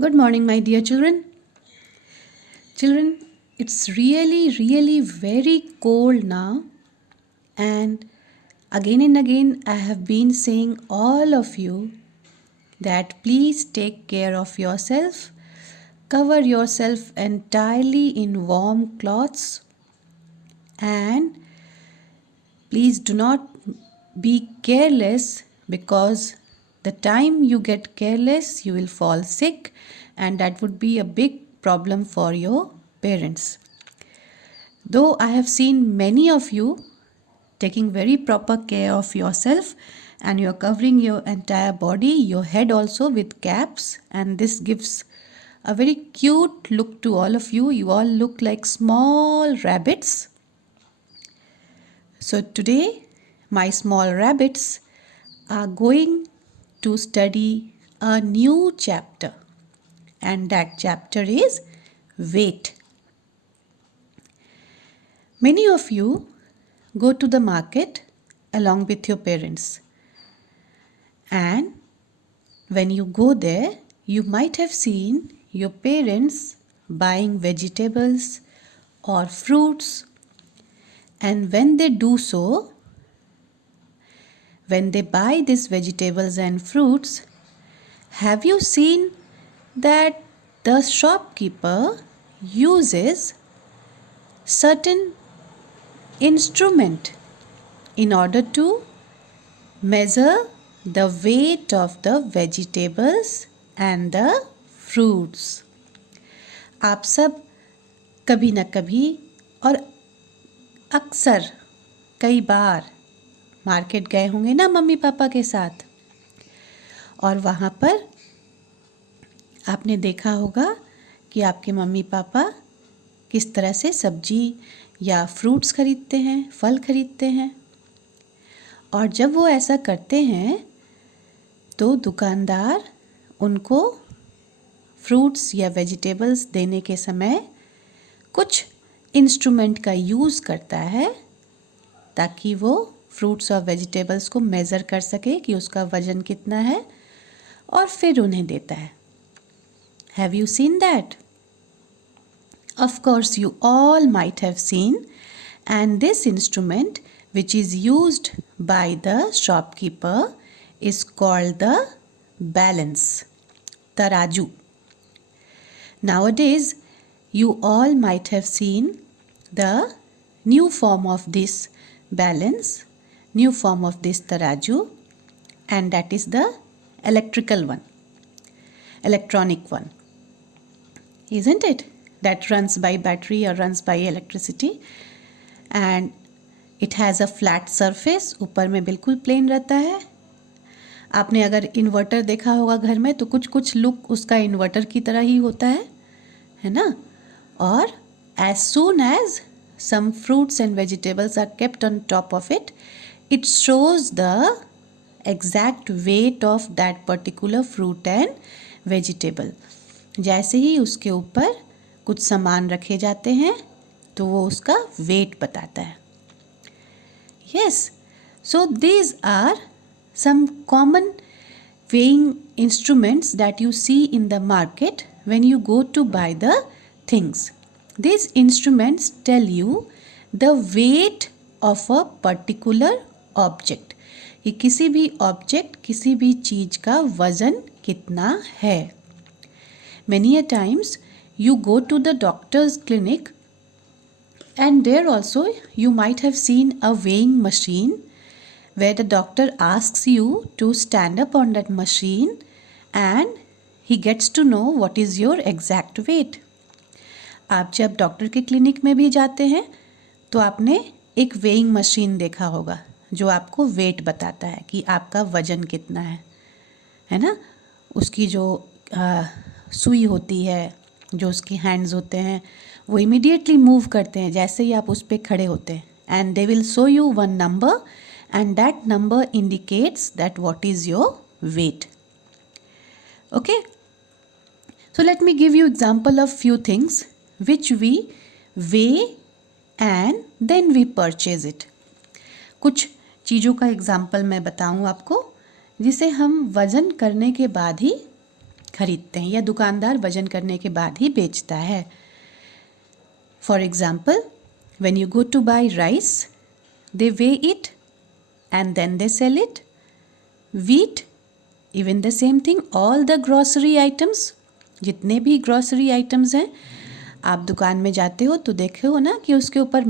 Good morning, my dear children. Children, it's really very cold now, and again, I have been saying all of you that please take care of yourself, cover yourself entirely in warm cloths, and please do not be careless because the time you get careless, you will fall sick, and that would be a big problem for your parents. Though I have seen many of you taking very proper care of yourself and you're covering your entire body, your head also with caps, and this gives a very cute look to all of you. You all look like small rabbits. So today, my small rabbits are going to study a new chapter, and that chapter is weight. Many of you go to the market along with your parents, and when you go there, you might have seen your parents buying vegetables or fruits, and when they do so, when they buy these vegetables and fruits, have you seen that the shopkeeper uses certain instrument in order to measure the weight of the vegetables and the fruits? आप सब कभी न कभी और अक्सर कई बार market गए होंगे ना मम्मी पापा के साथ, और वहाँ पर आपने देखा होगा कि आपके मम्मी पापा किस तरह से सब्जी या फ्रूट्स खरीदते हैं, फल खरीदते हैं। और जब वो ऐसा करते हैं तो दुकानदार उनको फ्रूट्स या वेजिटेबल्स देने के समय कुछ इंस्ट्रूमेंट का यूज़ करता है ताकि वो फ्रूट्स और वेजिटेबल्स को मेज़र कर सके कि उसका वज़न कितना है, और फिर उन्हें देता है। Have you seen that? Of course, you all might have seen, and this instrument which is used by the shopkeeper is called the balance, taraju. Nowadays, you all might have seen the new form of this balance, new form of this taraju, and that is the electrical one, electronic one, isn't it? That runs by battery or runs by electricity, and it has a flat surface. ऊपर में बिल्कुल plane रहता है। आपने अगर inverter देखा होगा घर में तो कुछ लुक उसका इन्वर्टर की तरह ही होता है ना? और as soon as some fruits and vegetables are kept on top of it, it shows the exact weight of that particular fruit and vegetable. जैसे ही उसके ऊपर कुछ सामान रखे जाते हैं तो वो उसका वेट बताता है। Yes, so these are some common weighing instruments that you see in the market when you go to buy the things. These instruments tell you the weight of a particular object. ये किसी भी object, किसी भी चीज़ का वज़न कितना है। Many a times you go to the doctor's clinic, and there also you might have seen a weighing machine where the doctor asks you to stand up on that machine and he gets to know what is your exact weight. आप जब doctor के clinic में भी जाते हैं तो आपने एक वेइंग मशीन देखा होगा जो आपको वेट बताता है कि आपका वज़न कितना है ना? उसकी जो सुई होती है, जो उसकी हैंड्स होते हैं, वो इमीडिएटली मूव करते हैं जैसे ही आप उस पर खड़े होते हैं, and they will show you one number, and that number indicates that what is your weight. Okay, so let me give you example of few things which we weigh and then we purchase it. कुछ चीज़ों का example मैं बताऊँ आपको जिसे हम वज़न करने के बाद ही खरीदते हैं या दुकानदार वजन करने के बाद ही बेचता है. For example, when you go to buy rice, they weigh it and then they sell it. Wheat, even the same thing. All the grocery items, जितने भी grocery items हैं, आप दुकान में जाते हो तो देखे हो ना कि उसके ऊपर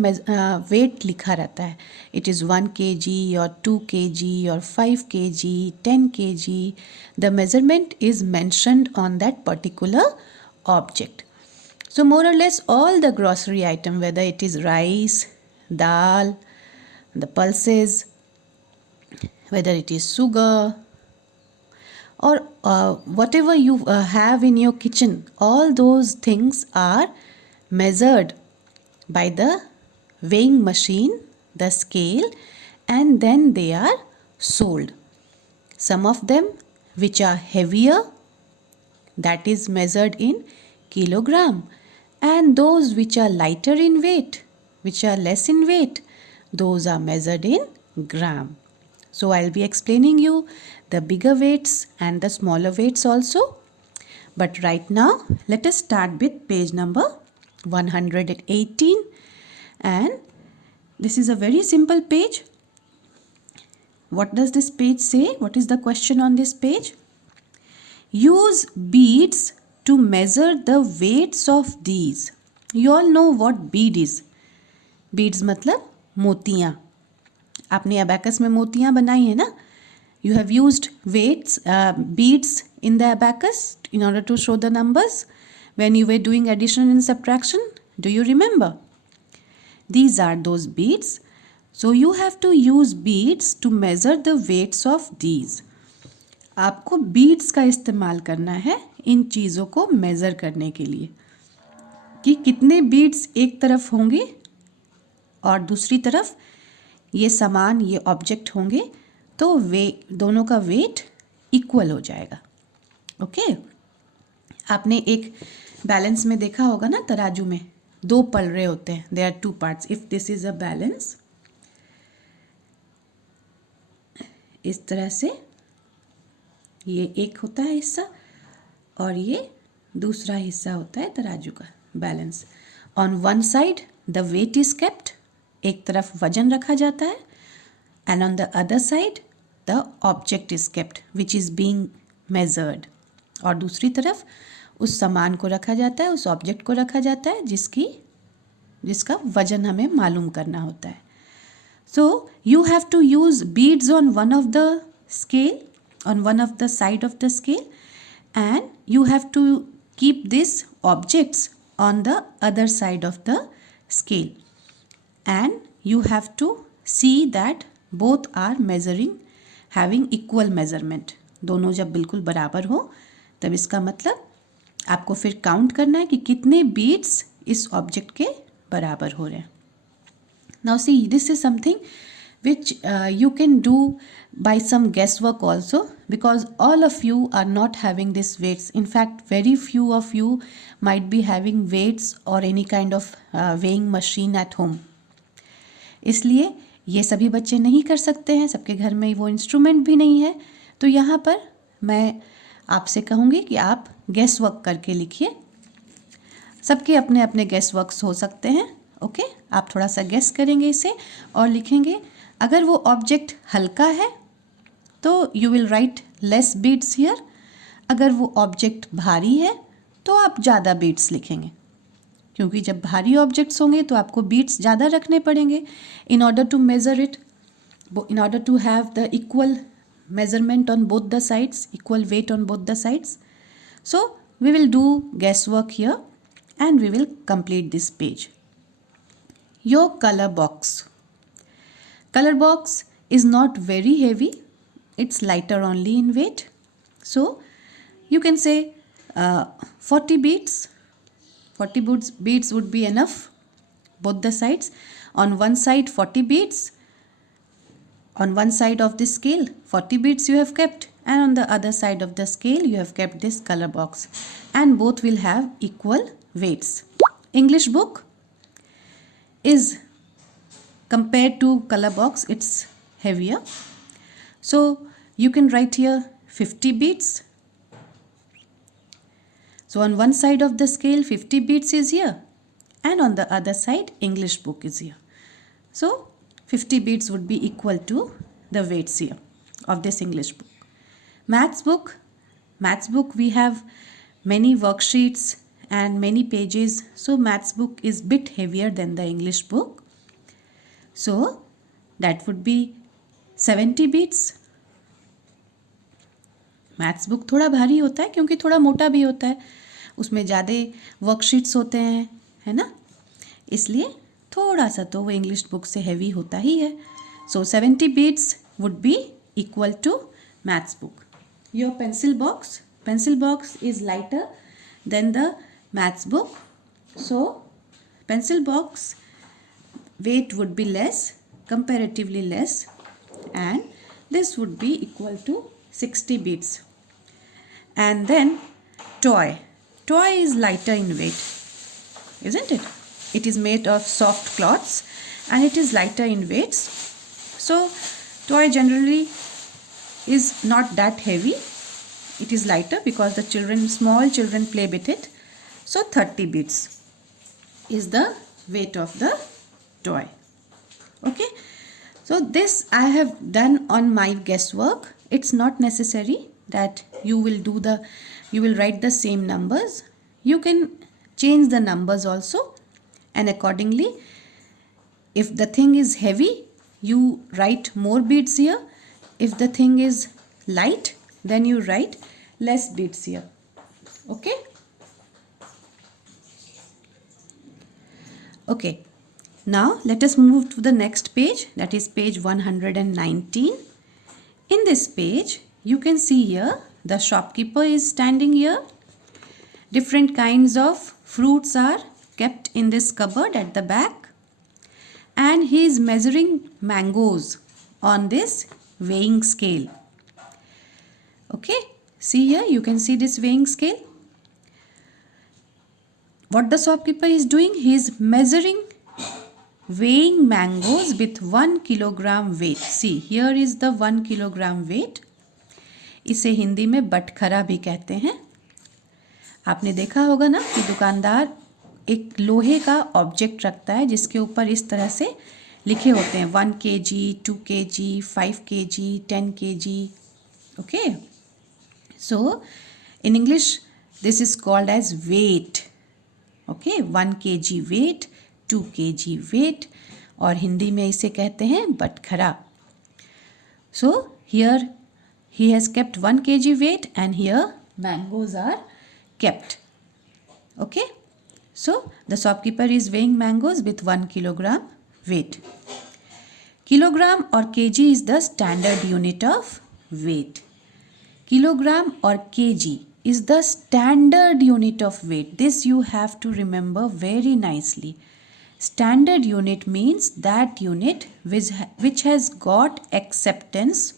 वेट लिखा रहता है. It is 1 kg or 2 kg or 5 kg, 10 kg. The measurement is mentioned on that particular object. So more or less all the grocery item, whether it is rice, dal, the pulses, whether it is sugar or whatever you have in your kitchen, all those things are measured by the weighing machine, the scale, and then they are sold. Some of them which are heavier, that is measured in kilogram, and those which are lighter in weight, which are less in weight, those are measured in gram. So I'll be explaining you the bigger weights and the smaller weights also. But right now let us start with page number 118, and this is a very simple page. What does this page say? What is the question on this page? Use beads to measure the weights of these. You all know what bead is. Beads मतलब मोतियाँ. आपने abacus में मोतियाँ बनाई है ना? You have used weights, beads in the abacus in order to show the numbers when you were doing addition and subtraction. Do you remember? These are those beads. So you have to use beads to measure the weights of these. आपको beads का इस्तेमाल करना है इन चीज़ों को measure करने के लिए कि कितने बीड्स एक तरफ होंगे और दूसरी तरफ ये सामान, ये ऑब्जेक्ट होंगे, तो वे दोनों का वेट इक्वल हो जाएगा. ओके. आपने एक बैलेंस में देखा होगा ना, तराजू में 2 पलड़े होते हैं. There are 2 parts. If this is a balance, इस तरह से ये एक होता है हिस्सा और ये दूसरा हिस्सा होता है तराजू का. Balance. On one side the weight is kept, एक तरफ वजन रखा जाता है, and on the other side the object is kept which is being measured. और दूसरी तरफ उस सामान को रखा जाता है, उस ऑब्जेक्ट को रखा जाता है जिसका वजन हमें मालूम करना होता है. So you have to use beads on one of the scale, on one of the side of the scale, and you have to keep these objects on the other side of the scale, and you have to see that both are measuring, having equal measurement. दोनों जब बिल्कुल बराबर हो तब इसका मतलब आपको फिर काउंट करना है कि कितने बीट्स इस ऑब्जेक्ट के बराबर हो रहे हैं. Now see, this is something which you can do by some guesswork also, because all of you are not having these weights. In fact, very few of you might be having weights or any kind of weighing machine at home. इसलिए ये सभी बच्चे नहीं कर सकते हैं, सबके घर में वो इंस्ट्रूमेंट भी नहीं है. तो यहाँ पर मैं आपसे कहूँगी कि आप गेस वर्क करके लिखिए. सबके अपने अपने गेस वर्क्स हो सकते हैं. ओके. आप थोड़ा सा गेस करेंगे इसे और लिखेंगे. अगर वो ऑब्जेक्ट हल्का है तो you will write less beats here. अगर वो ऑब्जेक्ट भारी है तो आप ज़्यादा बीट्स लिखेंगे, क्योंकि जब भारी ऑब्जेक्ट्स होंगे तो आपको बीट्स ज़्यादा रखने पड़ेंगे in order to measure it, in order to have the equal measurement on both the sides, equal weight on both the sides. So we will do guesswork here and we will complete this page. Your color box. Color box is not very heavy, it's lighter only in weight. So you can say 40 beads. 40 beads would be enough, both the sides. On one side 40 beads, on one side of this scale 40 beads you have kept, and on the other side of the scale you have kept this color box, and both will have equal weights. English book is, compared to color box, it's heavier. So you can write here 50 beads, So on one side of the scale 50 beads is here, and on the other side English book is here. So 50 beads would be equal to the weights here of this English book. Maths book we have many worksheets and many pages, so maths book is bit heavier than the English book. So that would be 70 beads. Maths book थोड़ा भारी होता है क्योंकि थोड़ा मोटा भी होता है, उसमें ज़्यादा वर्कशीट्स होते हैं, है ना, इसलिए थोड़ा सा तो वो इंग्लिश बुक से हैवी होता ही है. सो 70 beads would be equal to maths book. Your pencil box is lighter than the maths book. So pencil box weight would be less, comparatively less, and this would be equal to 60 beads. And then toy is lighter in weight, isn't it? It is made of soft cloths and it is lighter in weights. So toy generally is not that heavy, it is lighter because the small children play with it. So 30 beads is the weight of the toy. Okay, so this I have done on my guesswork. It's not necessary that you will write the same numbers. You can change the numbers also, and accordingly, if the thing is heavy, you write more beads here. If the thing is light, then you write less beads here. Okay? Okay. Now let us move to the next page, that is page 119. In this page, you can see here the shopkeeper is standing here. Different kinds of fruits are kept in this cupboard at the back, and he is measuring mangoes on this weighing scale. Okay, see here, you can see this weighing scale. What the shopkeeper is doing, he is weighing mangoes with 1 kilogram weight. See, here is the 1 kilogram weight. इसे हिंदी में बटखरा भी कहते हैं. आपने देखा होगा ना कि दुकानदार एक लोहे का ऑब्जेक्ट रखता है जिसके ऊपर इस तरह से लिखे होते हैं 1 kg, 2 kg, 5 kg, 10 kg. Okay, so in English this is called as weight. Okay, 1 kg weight, 2 kg weight, और हिंदी में इसे कहते हैं बटखरा. So here he has kept 1 kg weight and here mangoes are kept. Okay, so the shopkeeper is weighing mangoes with 1 kilogram weight. Kilogram or kg is the standard unit of weight. Kilogram or kg is the standard unit of weight. This you have to remember very nicely. Standard unit means that unit which has got acceptance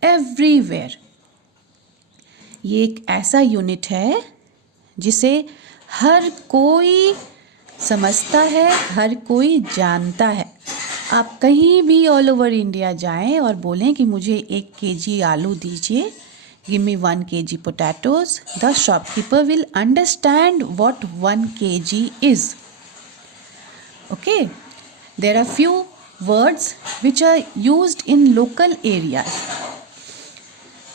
everywhere. ये एक ऐसा unit है जिसे हर कोई समझता है, हर कोई जानता है. आप कहीं भी ऑल ओवर इंडिया जाएं और बोलें कि मुझे 1 kg आलू दीजिए, give me 1 kg potatoes, the shopkeeper will understand what 1 kg is. Okay, there are few words which are used in local areas.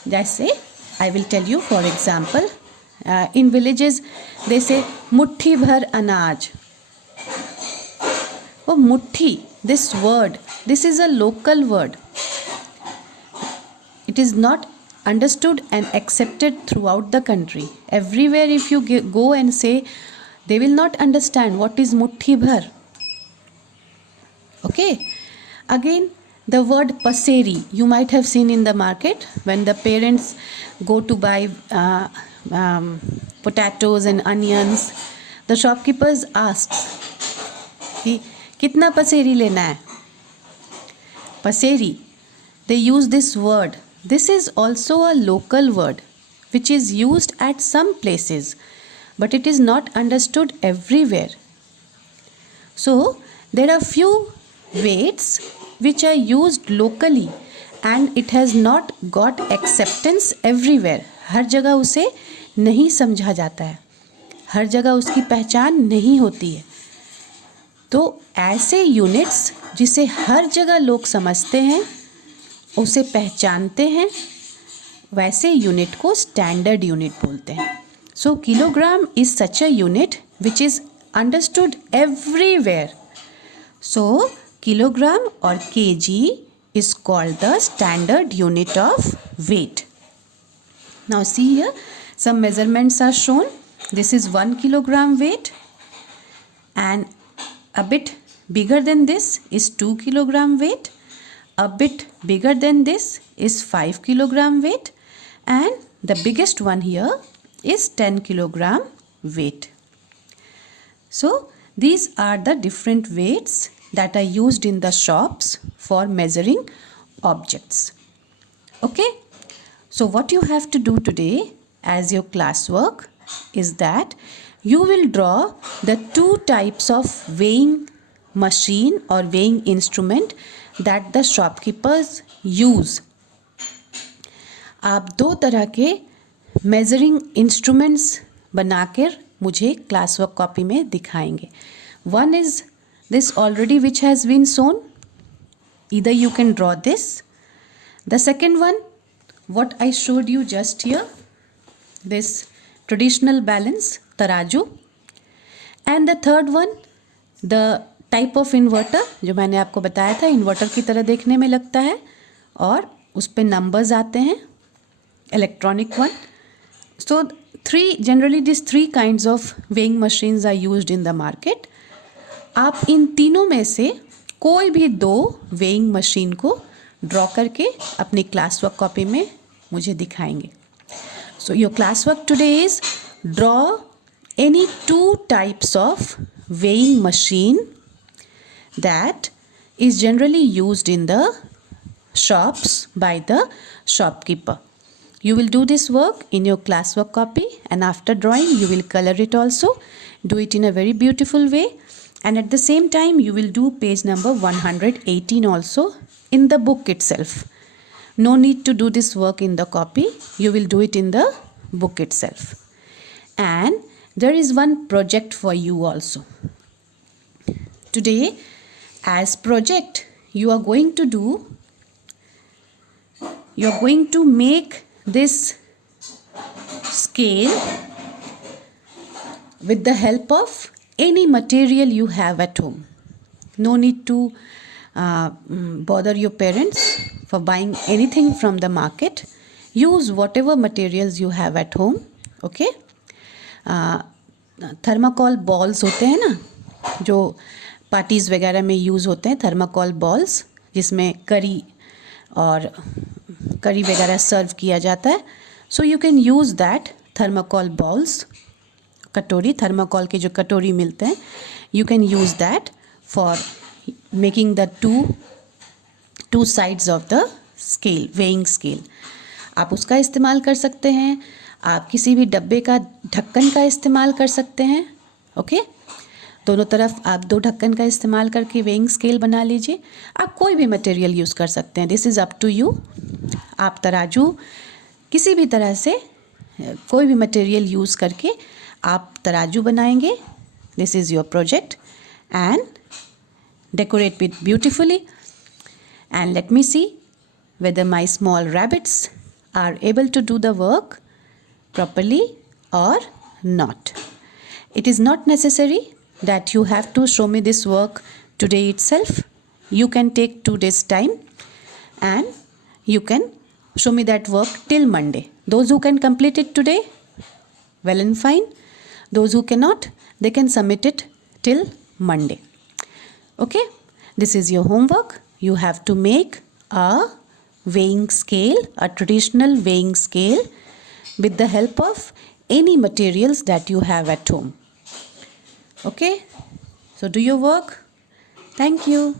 जैसे I will tell you, for example, in villages they say मुट्ठी भर अनाज. Oh, mutti, this word, this is a local word. It is not understood and accepted throughout the country. Everywhere if you go and say, they will not understand what is mutti bhar. Okay, again the word paseri you might have seen in the market when the parents go to buy potatoes and onions. The shopkeepers asks कि कितना पसेरी लेना है. पसेरी, they use this word. This is also a local word which is used at some places, but it is not understood everywhere. So there are few weights which are used locally and it has not got acceptance everywhere. हर जगह उसे नहीं समझा जाता है, हर जगह उसकी पहचान नहीं होती है। तो ऐसे यूनिट्स जिसे हर जगह लोग समझते हैं, उसे पहचानते हैं, वैसे यूनिट को स्टैंडर्ड यूनिट बोलते हैं। सो kilogram is such a unit which is understood everywhere. So kilogram or kg is called the standard unit of weight. Now see here, some measurements are shown. This is 1 kilogram weight, and a bit bigger than this is 2 kilogram weight. A bit bigger than this is 5 kilogram weight, and the biggest one here is 10 kilogram weight. So these are the different weights that are used in the shops for measuring objects. Okay, so what you have to do today as your classwork is that you will draw the two types of weighing machine or weighing instrument that the shopkeepers use. आप दो तरह के measuring instruments बनाकर मुझे classwork copy में दिखाएंगे. One is this already which has been shown. Either you can draw this. The second one, what I showed you just here, this traditional balance, taraju. And the third one, the type of inverter, जो मैंने आपको बताया था inverter की तरह देखने में लगता है और उस पे नंबर्स आते हैं, electronic one. So generally these three kinds of weighing machines are used in the market. आप इन तीनों में से कोई भी दो weighing machine को ड्रॉ करके अपनी क्लास वर्क कॉपी में मुझे दिखाएंगे. So your class work today is draw any two types of weighing machine that is generally used in the shops by the shopkeeper. You will do this work in your classwork copy, and after drawing you will color it also. Do it in a very beautiful way, and at the same time you will do page number 118 also in the book itself. No need to do this work in the copy, you will do it in the book itself. And there is one project for you also. Today as project you are going to make this scale with the help of any material you have at home. No need to bother your parents for buying anything from the market. Use whatever materials you have at home. Okay, thermocol balls होते हैं ना, जो parties वगैरह में use होते हैं, thermocol balls जिसमें करी वगैरह सर्व किया जाता है. So you can use that thermocol balls. कटोरी, थर्माकोल के जो कटोरी मिलते हैं, you can use that for making the two sides of the scale, weighing scale. आप उसका इस्तेमाल कर सकते हैं, आप किसी भी डब्बे का ढक्कन का इस्तेमाल कर सकते हैं. ओके, दोनों तरफ आप दो ढक्कन का इस्तेमाल करके वेइंग स्केल बना लीजिए. आप कोई भी मटेरियल यूज़ कर सकते हैं, this is up to you. आप तराजू किसी भी तरह से कोई भी मटेरियल यूज़ करके आप तराजू बनाएंगे. This is your project and decorate it beautifully. And let me see whether my small rabbits are able to do the work properly or not. It is not necessary that you have to show me this work today itself. You can take 2 days time and you can show me that work till Monday. Those who can complete it today, well and fine. Those who cannot, they can submit it till Monday. Okay, this is your homework. You have to make a weighing scale, a traditional weighing scale with the help of any materials that you have at home. Okay, so do your work. Thank you.